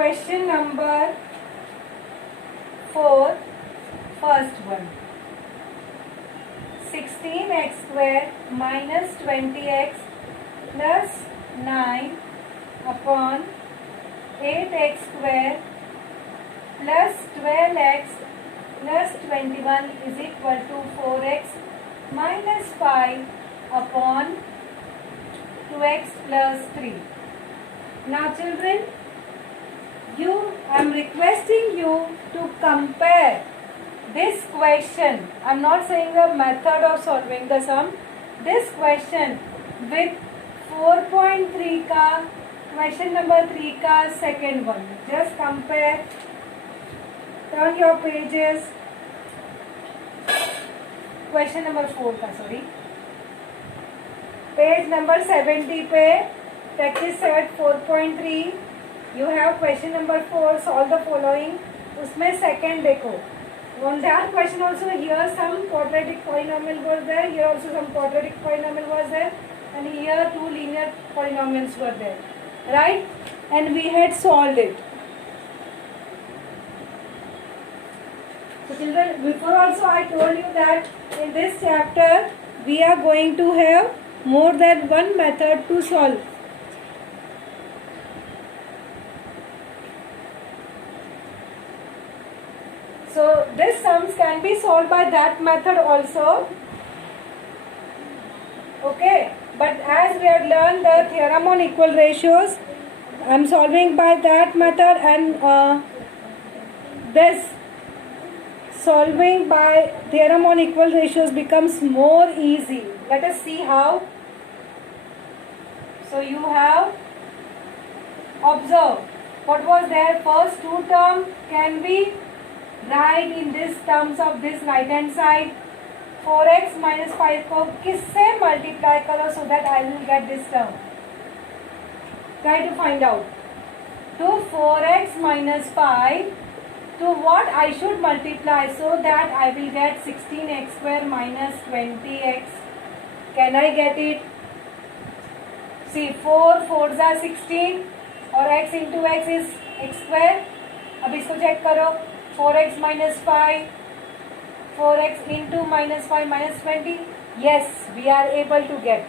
question number 4, first one. 16x square minus 20x plus 9 upon 8x square plus 12x plus 21 is equal to 4x minus 5 upon 2x plus 3. Now children, I am requesting you to compare this question. I am not saying the method of solving the sum. This question with 4.3 ka question number 3 ka second one. Just compare. Turn your pages. Question number 4 का sorry. Page number 70 पे practice set 4.3. You have question number 4. Solve the following. उसमें second देखो. On that question also here some quadratic polynomial was there. Here also some quadratic polynomial was there. And here two linear polynomials were there. Right? And we had solved it. So children, before also I told you that in this chapter we are going to have more than one method to solve. So these sums can be solved by that method also. Okay, but as we have learned the theorem on equal ratios, I am solving by that method, and this solving by theorem on equal ratios becomes more easy. Let us see how. So you have observed what was there. First two term can be write in this terms of this right hand side. 4x minus 5 को किससे multiply करो so that I will get this term. Try to find out. To 4x minus 5, to what I should multiply so that I will get 16x square minus 20x. Can I get it? See, 4 4s are 16 और x into x is x square. अब इसको check करो. 4x minus 5, 4x into minus 5 minus 20. Yes, we are able to get.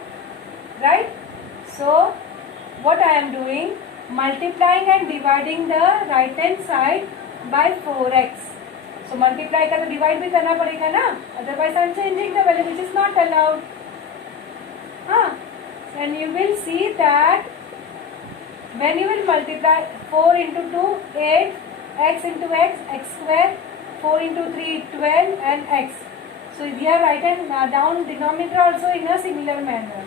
Right? So, what I am doing? Multiplying and dividing the right hand side by 4x. So, multiply का तो divide भी करना पड़ेगा ना? Otherwise, I am changing the value which is not allowed. And you will see that when you will multiply 4 into 2, 8, x into x, x square, 4 into 3, 12 and x. So we are writing down denominator also in a similar manner.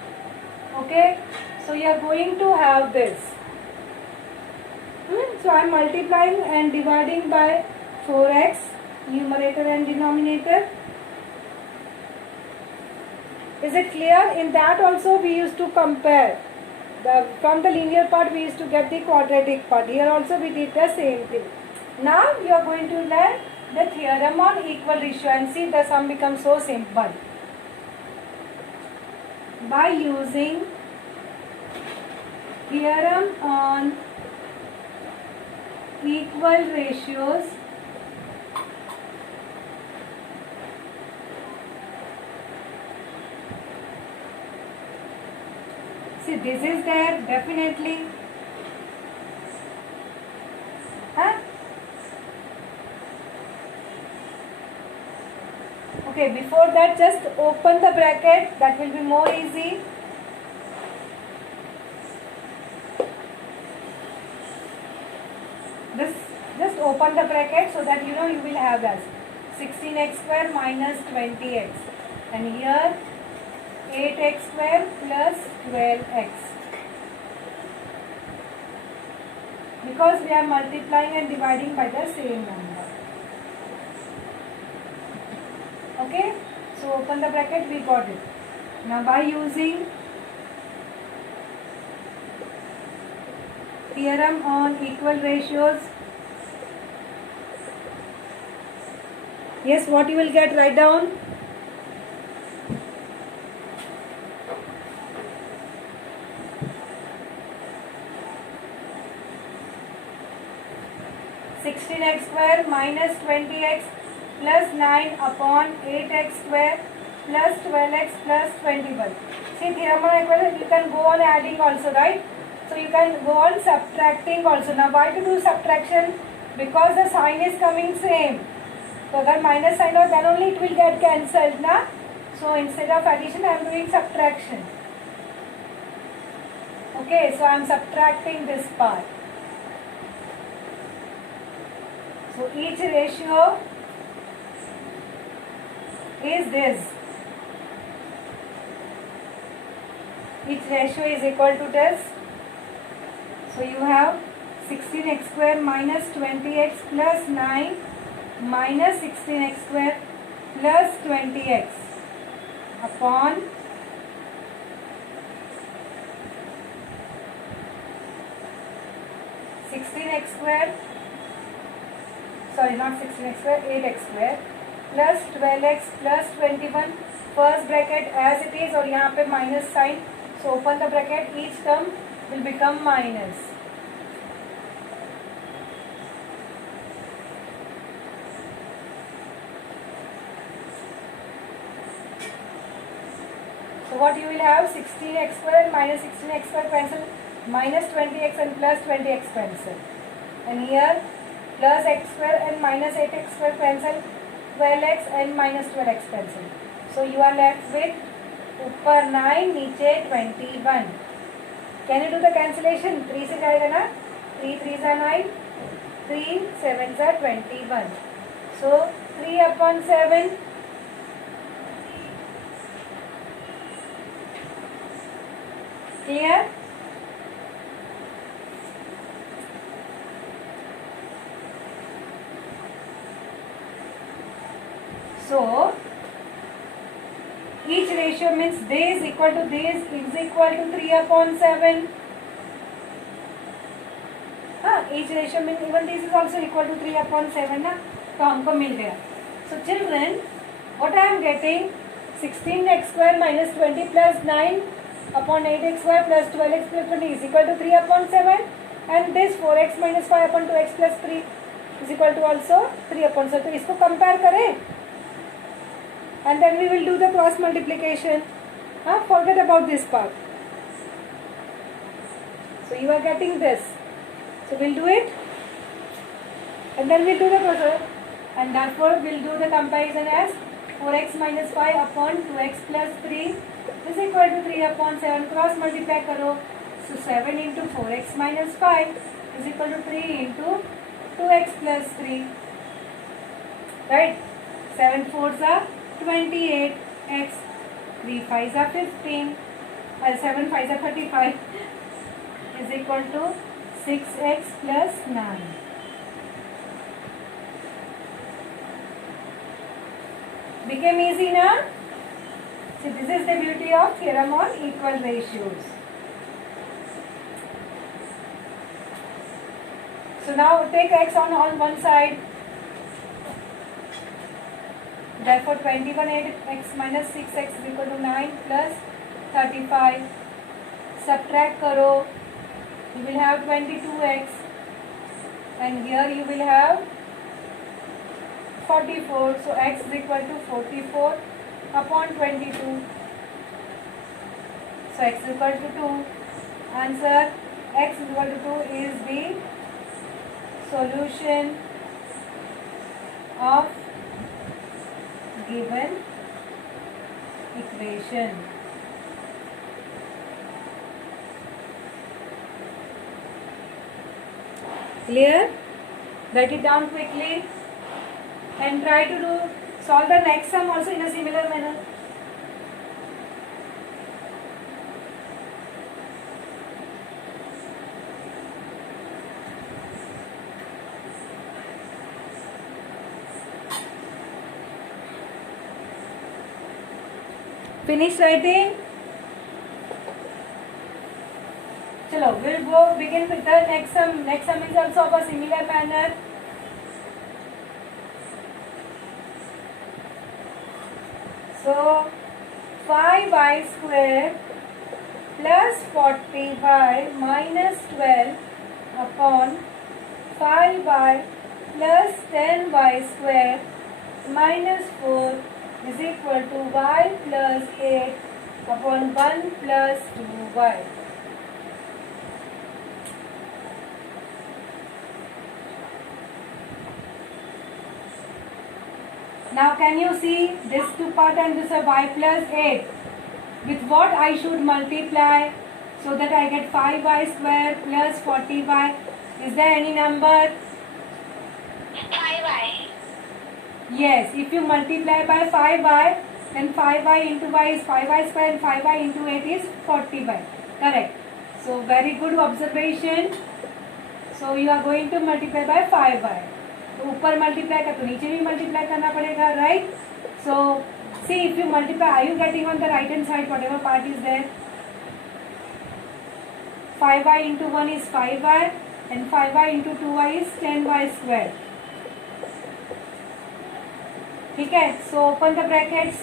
Okay. So you are going to have this. So I am multiplying and dividing by 4x, numerator and denominator. Is it clear? In that also we used to compare. From the linear part we used to get the quadratic part. Here also we did the same thing. Now you are going to learn the theorem on equal ratio and see the sum becomes so simple. By using theorem on equal ratios, see this is there definitely. Okay, before that just open the bracket, that will be more easy. Just open the bracket so that you will have as 16x square minus 20x and here 8x square plus 12x. Because we are multiplying and dividing by the same number. Okay, so open the bracket, we got it. Now by using theorem on equal ratios, yes, what you will get, write down. 16x square minus 20x plus 9 upon 8x square plus 12x plus 21. See, theorem on equation, you can go on adding also, right? So you can go on subtracting also. Now why to do subtraction? Because the sign is coming same. So अगर minus sign हो then only it will get cancelled ना. So instead of addition I am doing subtraction. Okay, so I am subtracting this part. So each ratio is this. Each ratio is equal to this. So you have 16x square minus 20x plus 9 minus 16x square plus 20x upon 16x square, sorry not 16x square, 8x square plus 12x plus 21. First bracket as it is और यहाँ पे minus sign. So open the bracket, each term will become minus. So what you will have, 16x square and minus 16x square cancel, minus 20x and plus 20x cancel, and here plus x square and minus 8x square cancel, 12x and minus 12x cancel. So you are left with ऊपर 9 नीचे 21. Can you do the cancellation? 3 से जाएगा ना, 3 3 are 9, 3 7 are 21. So 3 upon 7. Clear? So each ratio means this equal to this is equal to 3 upon 7. Each ratio means even this is also equal to 3 upon 7 ना, तो हमको मिल गया. So children, what I am getting, 16x square minus 20 plus 9 upon 8x square plus 12x plus 20 is equal to 3 upon 7, and this 4x minus 5 upon 2x plus 3 is equal to also 3 upon 7. तो इसको compare करें, and then we will do the cross multiplication. Forget about this part. So you are getting this. So we'll do it, and then we'll do the cross, and therefore we'll do the comparison as 4x minus 5 upon 2x plus 3 is equal to 3 upon 7. Cross multiply करो. So 7 into 4x minus 5 is equal to 3 into 2x plus 3. Right? 7 4s are 28, x 3 5s are 15, 7 5s are 35 is equal to 6x plus 9. Became easy now? See, this is the beauty of theorem on equal ratios. So now take x on one side. Therefore 21x minus 6x is equal to 9 plus 35. Subtract करो. You will have 22x, and here you will have 44. So x is equal to 44 upon 22. So x is equal to 2. Answer x is equal to 2 is the solution of given equation. Clear? Write it down quickly and try to solve the next sum also in a similar manner. Finish writing? Chalo, we'll go begin with the next sum. Next sum is also of a similar manner. So 5y square plus 40y minus 12 upon 5y plus 10y square minus 4 is equal to y plus 8 upon 1 plus 2y. Now can you see this 2 part and this is y plus 8? With what I should multiply so that I get 5y square plus 40y? Is there any number? 5y. Yes, if you multiply by 5y, then 5y into y is 5y square and 5y into 8 is 40y. Correct. So very good observation. So you are going to multiply by 5y. तो ऊपर multiply का तो नीचे भी multiply करना पड़ेगा, right? So see if you multiply, are you getting on the right hand side whatever part is there? 5y into 1 is 5y and 5y into 2y is 10y square. ठीक है, so open the brackets.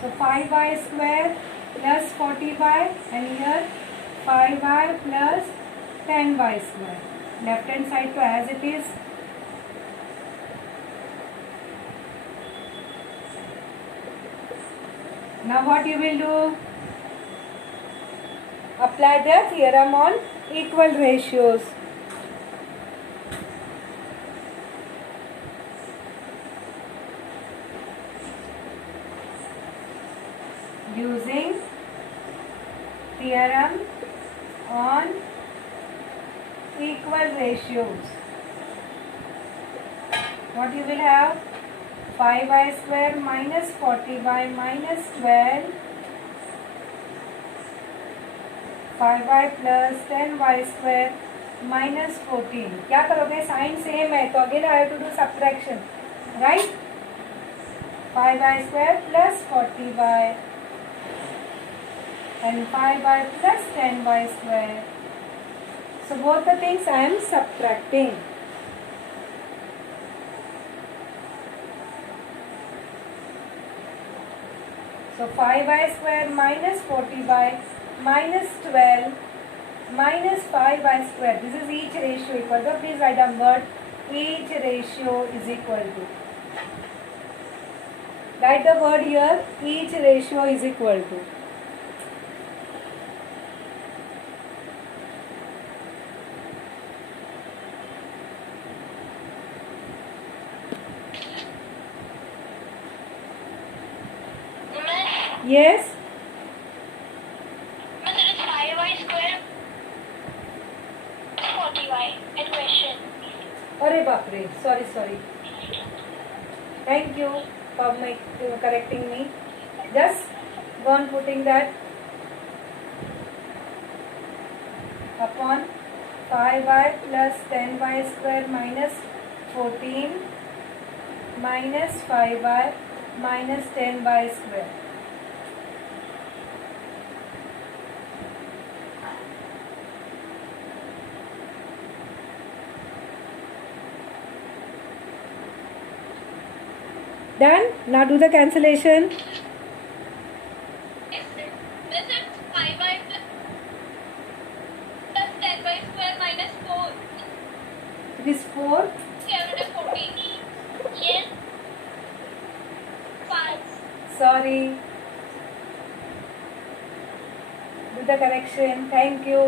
So 5y square plus 40y and here 5y plus 10y square. Left hand side to as it is. Now what you will do? Apply the theorem on equal ratios. Using theorem on equal ratios. What you will have? 5y square minus 40y minus 12, 5y plus 10y square minus 14. क्या करोगे? Sign same है तो again I have to do subtraction, right? 5y square plus 40y and 5y plus 10y square. So both the things I am subtracting. So 5y square minus 40y minus 12 minus 5y square. This is each ratio equal to. Please write down word each ratio is equal to. Write the word here. Each ratio is equal to. Yes. But it is 5y square 40y. And question. अरे बाप रे, sorry. Thank you for correcting me. Just go on putting that upon 5y plus 10y square minus 14 minus 5y minus 10y square. Done? Now do the cancellation. This is 5y plus 10y square minus 4. It is 4. 714. Yes. 5. Sorry. Do the correction. Thank you.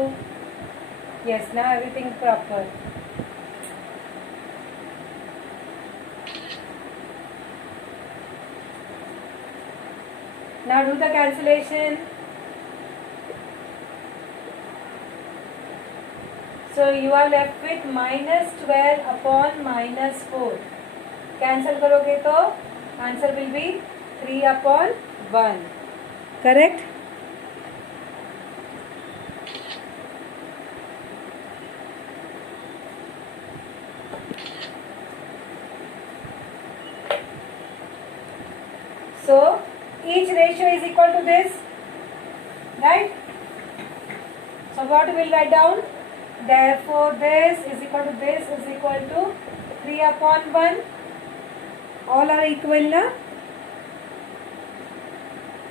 Yes, now everything proper. Now do the cancellation. So you are left with minus 12 upon minus 4. Cancel करोगे तो answer will be 3 upon 1. Correct? So each ratio is equal to this, right? So what we will write down? Therefore this is equal to this is equal to 3 upon 1. All are equal now.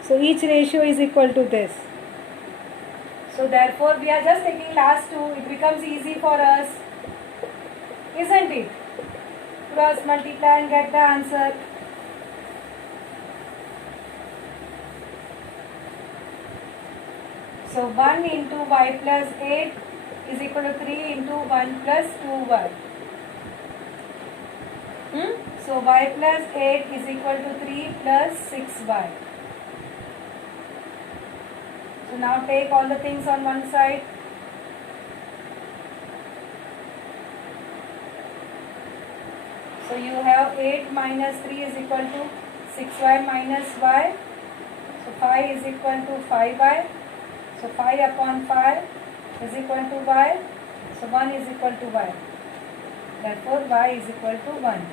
So each ratio is equal to this. So therefore we are just taking last two. It becomes easy for us, isn't it? cross multiply and get the answer. So 1 into y plus 8 is equal to 3 into 1 plus 2y. So y plus 8 is equal to 3 plus 6y. So now take all the things on one side. So you have 8 minus 3 is equal to 6y minus y. So 5 is equal to 5y. So 5 upon 5 is equal to y. So 1 is equal to y. Therefore y is equal to 1.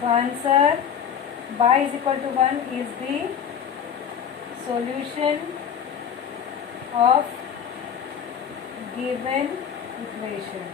So answer y is equal to 1 is the solution of given equation.